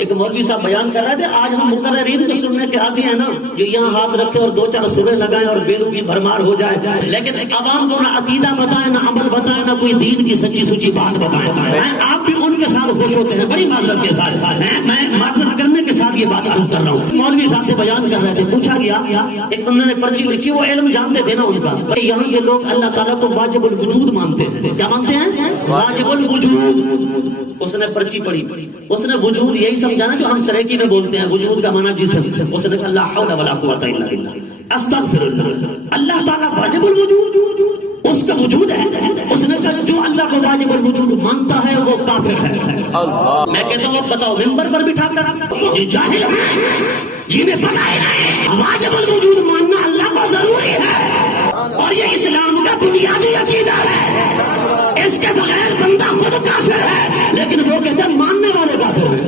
एक मौलवी साहब बयान कर रहे थे, आज हम मुकर्ररीन को सुनने के आदि हैं ना, जो यहाँ हाथ रखे और दो चार सुरे लगाए और बेरों की भरमार हो जाए, लेकिन अवाम को ना अकीदा बताए, ना अमल बताए, ना कोई दीन की सच्ची सुची बात बताए। आप भी उनके साथ खुश होते हैं, बड़ी माजरत के साथ। मैं माजरत करने के साथ ये बात अर्ज कर रहा हूँ। मौलवी साहब से बयान कर रहे थे, पूछा गया, एक उन्होंने पर्ची लिखी, वो इल्म जानते थे ना उनका। यहाँ के लोग अल्लाह ताला को वाजिबुल वजूद मानते हैं। क्या मानते हैं? वाजिबुल वजूद। उसने पर्ची पढ़ी, उसने वजूद यही समझा ना जो हम सरेकी में बोलते हैं, वजूद का माना जिस्म। उसने कहा ला हौला वला कुव्वता इल्ला बिल्लाह, अस्तगफिरुल्लाह। अल्लाह ताला वाजिबुल वजूद, उसका वजूद है। उसने कहा जो अल्लाह को वाजिबुल वजूद मानता है वो काफिर है। मैं कहता हूँ बताओ, मिंबर पर बिठा कर ये जाहिल है, जिन्हें पता ही नहीं वाजिबुल वजूद मानना अल्लाह को जरूरी है, और ये इस्लाम का बुनियादी अकीदा है। इसके बगैर बंदा खुद काफिर है, लेकिन वो कहते हैं मानने वाले काफिर है।